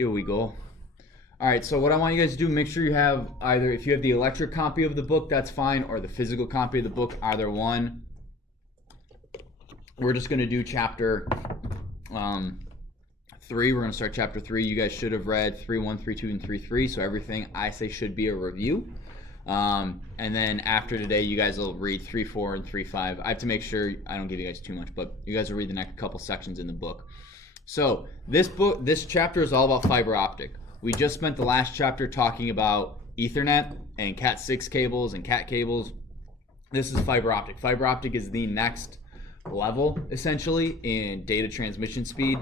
Here we go. All right, so what I want you guys to do, make sure you have either, if you have the electric copy of the book, that's fine, or the physical copy of the book, either one. We're just going to do chapter 3. We're going to start chapter 3. You guys should have read 3.1, 3.2, and 3.3, so everything I say should be a review. And then after today, you guys will read 3.4 and 3.5. I have to make sure I don't give you guys too much, but you guys will read the next couple sections in the book. So this chapter is all about fiber optic. We just spent the last chapter talking about Ethernet and Cat6 cables and Cat cables. This is fiber optic. Fiber optic is the next level, essentially, in data transmission speed.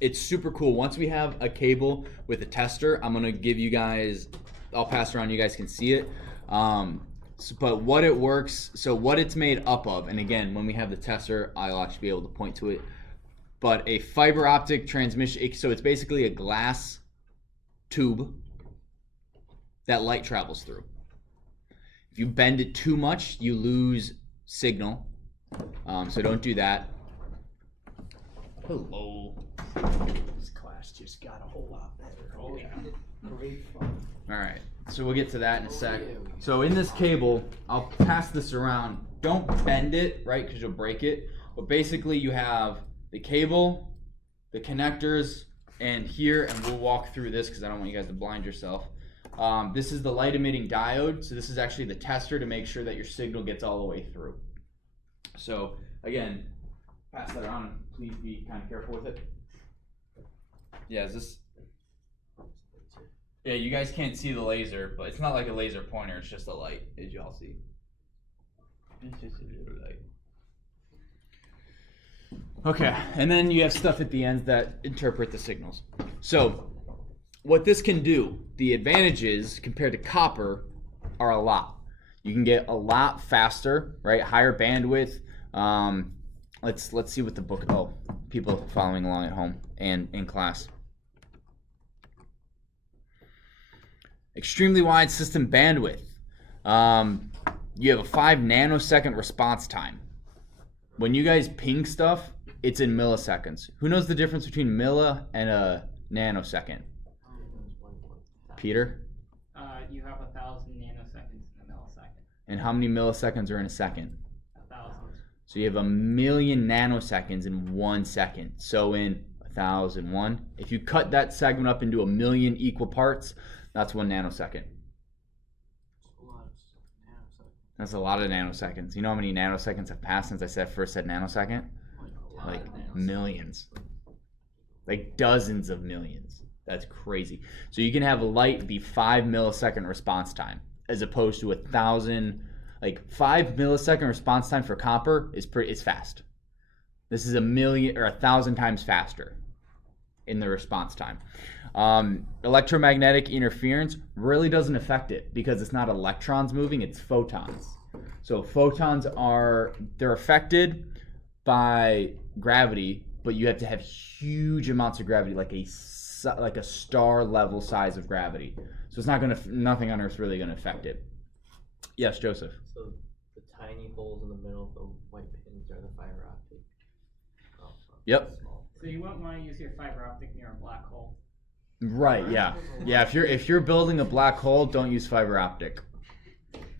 It's super cool. Once we have a cable with a tester, I'm going to give you guys, I'll pass around, you guys can see it. But what it works, so what it's made up of, and again, when we have the tester, I'll actually be able to point to it. But a fiber optic transmission, so it's basically a glass tube that light travels through. If you bend it too much, you lose signal. So don't do that. Hello. This class just got a whole lot better. Oh yeah. Great fun. All right, so we'll get to that in a sec. So in this cable, I'll pass this around. Don't bend it, right, because you'll break it. But basically you have the cable, the connectors, and here, and we'll walk through this because I don't want you guys to blind yourself. This is the light emitting diode. So this is actually the tester to make sure that your signal gets all the way through. So again, pass that around and please be kind of careful with it. Yeah, is this? Yeah, you guys can't see the laser, but it's not like a laser pointer, it's just a light, as y'all see. It's just a little light. Okay, and then you have stuff at the ends that interpret the signals. So, what this can do, the advantages compared to copper are a lot. You can get a lot faster, right? Higher bandwidth. Let's see what the book. Oh, people following along at home and in class. Extremely wide system bandwidth. You have a 5 nanosecond response time. When you guys ping stuff, it's in milliseconds. Who knows the difference between milli and a nanosecond? Peter? You have 1,000 nanoseconds in a millisecond. And how many milliseconds are in a second? 1,000. So you have 1,000,000 nanoseconds in 1 second. So in 1,001, if you cut that segment up into 1,000,000 equal parts, that's 1 nanosecond. That's a lot of nanoseconds. You know how many nanoseconds have passed since I first said nanosecond? Like millions. Like dozens of millions. That's crazy. So you can have light be 5 millisecond response time as opposed to 1,000. Like 5 millisecond response time for copper is fast. This is 1,000,000 or 1,000 times faster in the response time. Electromagnetic interference really doesn't affect it because it's not electrons moving, it's photons. So photons they're affected by gravity, but you have to have huge amounts of gravity, like a star level size of gravity. So it's nothing on Earth's really gonna affect it. Yes, Joseph. So the tiny holes in the middle of the white pins are the fiber optic. Oh, yep. So you won't want to use your fiber optic near a black hole. Right. Yeah. Yeah. If you're building a black hole, don't use fiber optic.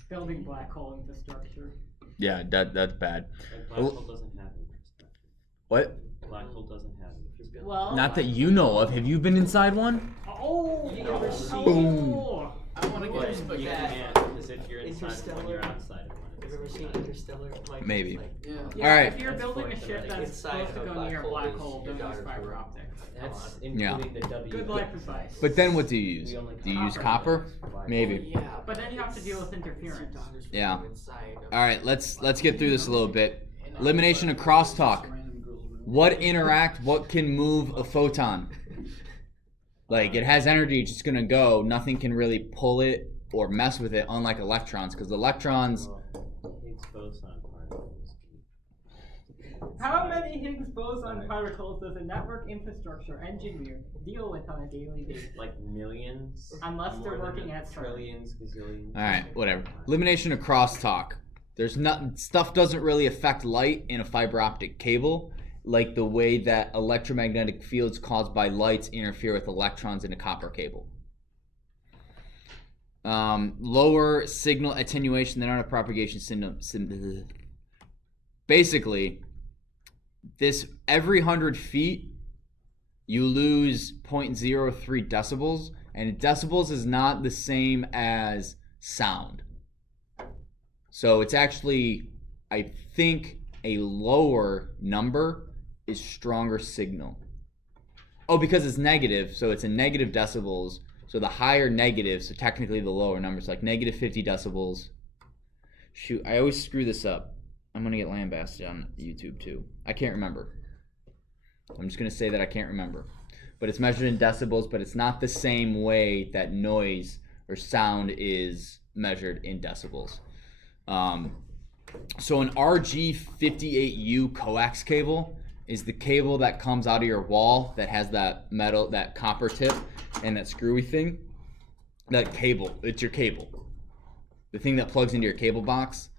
Building black hole infrastructure. Yeah, that's bad. Black hole doesn't have it. What? Black hole doesn't have it. Well, Not that you know of. Have you been inside one? Oh, You never see- Boom. I want to But get you that. can't, because if you're inside one, you're outside of one. Have you ever seen Interstellar? Like, Maybe. Like, Yeah. yeah, Alright. if you're That's building a for, ship like, that's inside supposed to of a go black near a hole black is hole, your don't use daughter's fiber room. optic. That's Yeah. including the W. Good life advice. But then what do you use? We only Do you use Copper. copper? Maybe. Yeah, But then you have to deal with interference. Yeah. All right, let's get through this a little bit. Elimination of crosstalk. What can move a photon? Like it has energy, it's just gonna go. Nothing can really pull it or mess with it, unlike electrons, because electrons. Higgs boson particles. How many Higgs boson particles does a network infrastructure engineer deal with on a daily basis? Like millions? Unless they're More than working at CERN. trillions, gazillions. All right, whatever. Elimination of crosstalk. Stuff doesn't really affect light in a fiber optic cable. like the way that electromagnetic fields caused by lights interfere with electrons in a copper cable. Lower signal attenuation than other propagation syndrome. Basically, this every 100 feet, you lose 0.03 decibels, and decibels is not the same as sound. So it's actually, I think, a lower number is stronger signal. Oh, because it's negative, so it's a negative decibels. So the higher negative, so technically the lower numbers, like negative 50 decibels. Shoot, I always screw this up. I'm going to get lambasted on YouTube too. I can't remember. I'm just going to say that I can't remember. But it's measured in decibels, but it's not the same way that noise or sound is measured in decibels. So an RG58U coax cable is the cable that comes out of your wall that has that metal, that copper tip and that screwy thing. That cable, it's your cable. The thing that plugs into your cable box,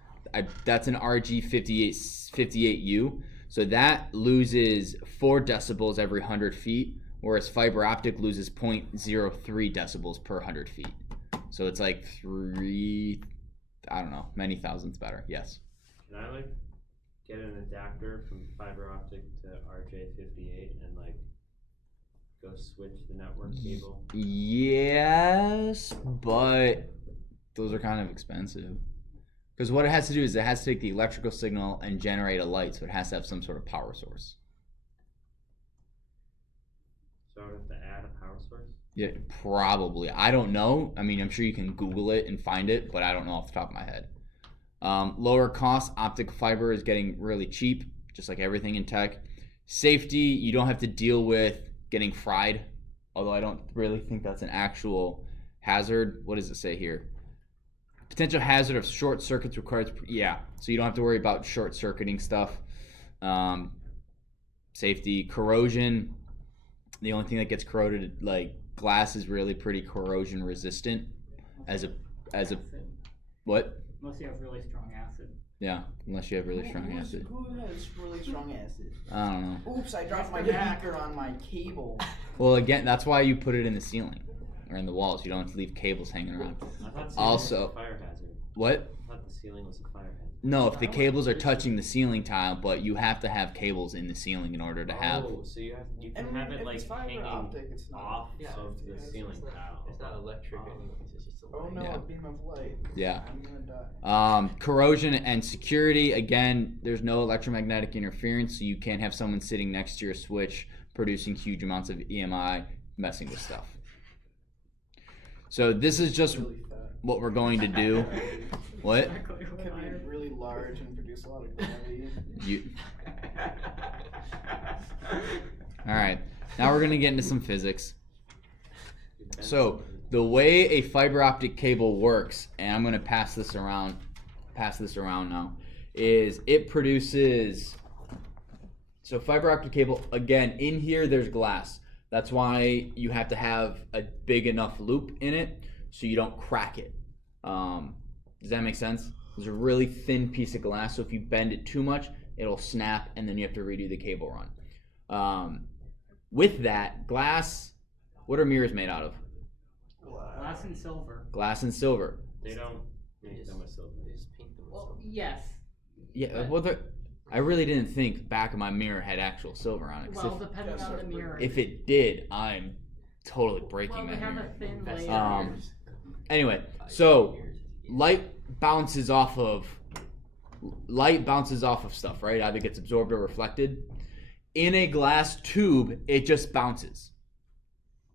that's an RG58U. So that loses 4 decibels every 100 feet, whereas fiber optic loses 0.03 decibels per 100 feet. So it's like many thousandths better. Yes. Can I like get an adapter from fiber optic to RJ58 and like go switch the network cable? Yes, but those are kind of expensive. Because what it has to do is it has to take the electrical signal and generate a light, so it has to have some sort of power source. So I would have to add a power source? Yeah, probably. I don't know. I mean, I'm sure you can Google it and find it, but I don't know off the top of my head. Lower cost, optic fiber is getting really cheap, just like everything in tech. Safety, you don't have to deal with getting fried, although I don't really think that's an actual hazard. What does it say here? Potential hazard of short circuits requires, yeah, so you don't have to worry about short circuiting stuff. Safety, corrosion, the only thing that gets corroded, like glass is really pretty corrosion resistant as a what? Unless you have really strong acid. Yeah, unless you have really strong acid. Who has really strong acid? I don't know. Oops, I dropped my beaker on my cable. Well, again, that's why you put it in the ceiling or in the walls. You don't have to leave cables hanging around. I thought ceiling Also, was a fire hazard. what? I thought the ceiling was a fire hazard. No, if the cables are touching the ceiling tile, but you have to have cables in the ceiling in order to have. Oh, so you can have it if like it's fiber hanging optic, it's not. off Yeah, of the it's ceiling tile. It's not electric anyways, it's just a Oh light. no, Yeah. a beam of light. Yeah. I'm gonna die. Corrosion and security. Again, there's no electromagnetic interference, so you can't have someone sitting next to your switch producing huge amounts of EMI, messing with stuff. So this is just Really fat. what we're going to do. What? Could be really large and produce a lot of gravity. All right. Now we're gonna get into some physics. So the way a fiber optic cable works, and I'm gonna pass this around now, is it produces. So fiber optic cable, again, in here there's glass. That's why you have to have a big enough loop in it so you don't crack it. Does that make sense? There's a really thin piece of glass, so if you bend it too much, it'll snap, and then you have to redo the cable run. With that, glass, what are mirrors made out of? Glass and silver. Glass and silver. They don't make them with silver. They just paint them with Well, silver. yes. Yeah, well, I really didn't think back of my mirror had actual silver on it. 'Cause Well, depending on the mirror. if it did, I'm totally breaking Well, they that have mirror. a thin Invest layer. in mirrors. Anyway, so light bounces off of stuff, right? Either gets absorbed or reflected. In a glass tube, it just bounces,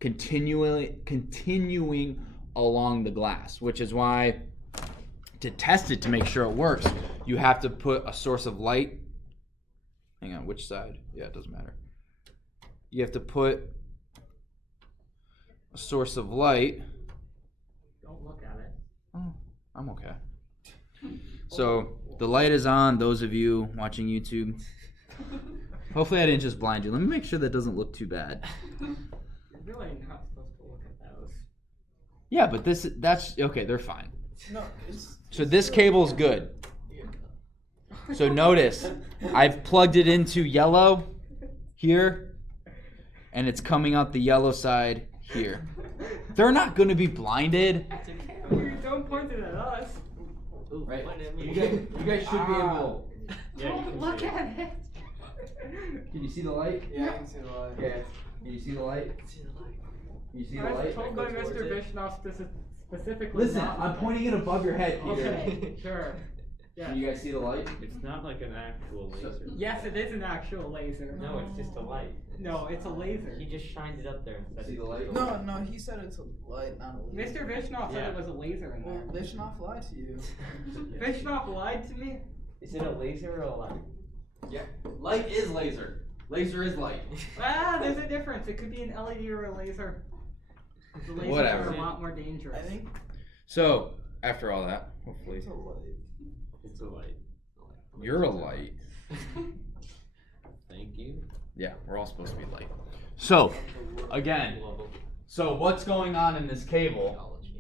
continuing along the glass, which is why to test it to make sure it works, you have to put a source of light. Hang on, which side? Yeah, it doesn't matter. You have to put a source of light. Don't look at it. Oh, I'm okay. So the light is on, those of you watching YouTube. Hopefully I didn't just blind you. Let me make sure that doesn't look too bad. You're really not supposed to look at those. Yeah, but that's okay, they're fine. No, So this cable's good. So notice, I've plugged it into yellow here, and it's coming out the yellow side here. They're not going to be blinded. Don't point it at us. Ooh, Right. point at me. You guys should be able. Yeah, you Don't can look see it. at it. Can you see the light? Yeah, I can see the light. Yeah. Can you see the light? Can you see the I was light? told by Go towards Mr. it. Bischoff specifically. Listen, not to I'm look pointing it above your head, at it. Peter. Okay, sure. Yeah. Can you guys see the light? It's not like an actual laser. Yes, it is an actual laser. No, it's just a light. No, it's a laser. He just shined it up there and said See it's the light? No, he said it's a light, not a laser. Mr. Bischoff said it was a laser in Well, there. Bischoff lied to you. Bischoff lied to me? Is it a laser or a light? Yeah. Light is laser. Laser is light. Ah, there's a difference. It could be an LED or a laser. The lasers Whatever. are a lot more dangerous. I think So, after all that, hopefully, it's a light. It's a light. you're a light. Thank you. Yeah, we're all supposed to be light. So, again, Level. so what's going on in this cable Technology.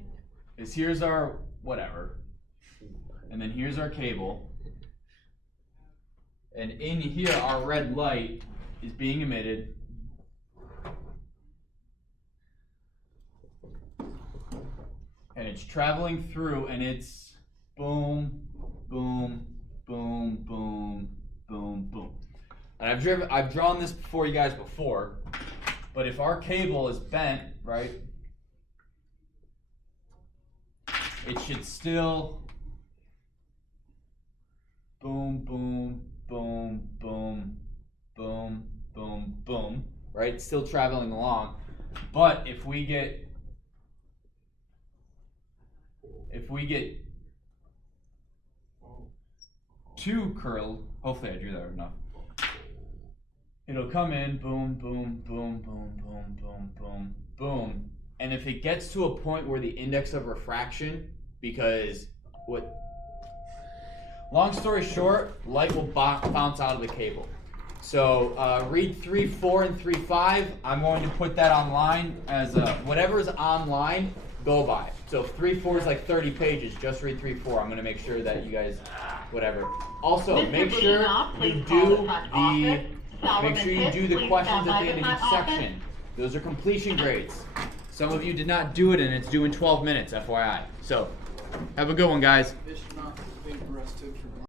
is here's our whatever, and then here's our cable, and in here our red light is being emitted. And it's traveling through, and it's boom, boom, boom, boom, boom, boom. And I've drawn this for you guys before, but if our cable is bent, right, it should still boom, boom, boom, boom, boom, boom, boom, right? It's still traveling along. But if we get too curled, hopefully I drew that enough. It'll come in, boom, boom, boom, boom, boom, boom, boom, boom. And if it gets to a point where the index of refraction, because long story short, light will bounce out of the cable. So read 3.4 and 3.5. I'm going to put that online as whatever is online, go by. So if 3.4 is like 30 pages, just read 3.4. I'm going to make sure that you guys, whatever. Also, make sure you do the questions at the end of each section. Those are completion grades. Some of you did not do it, and it's due in 12 minutes, FYI. So, have a good one, guys. Bischoff being arrested for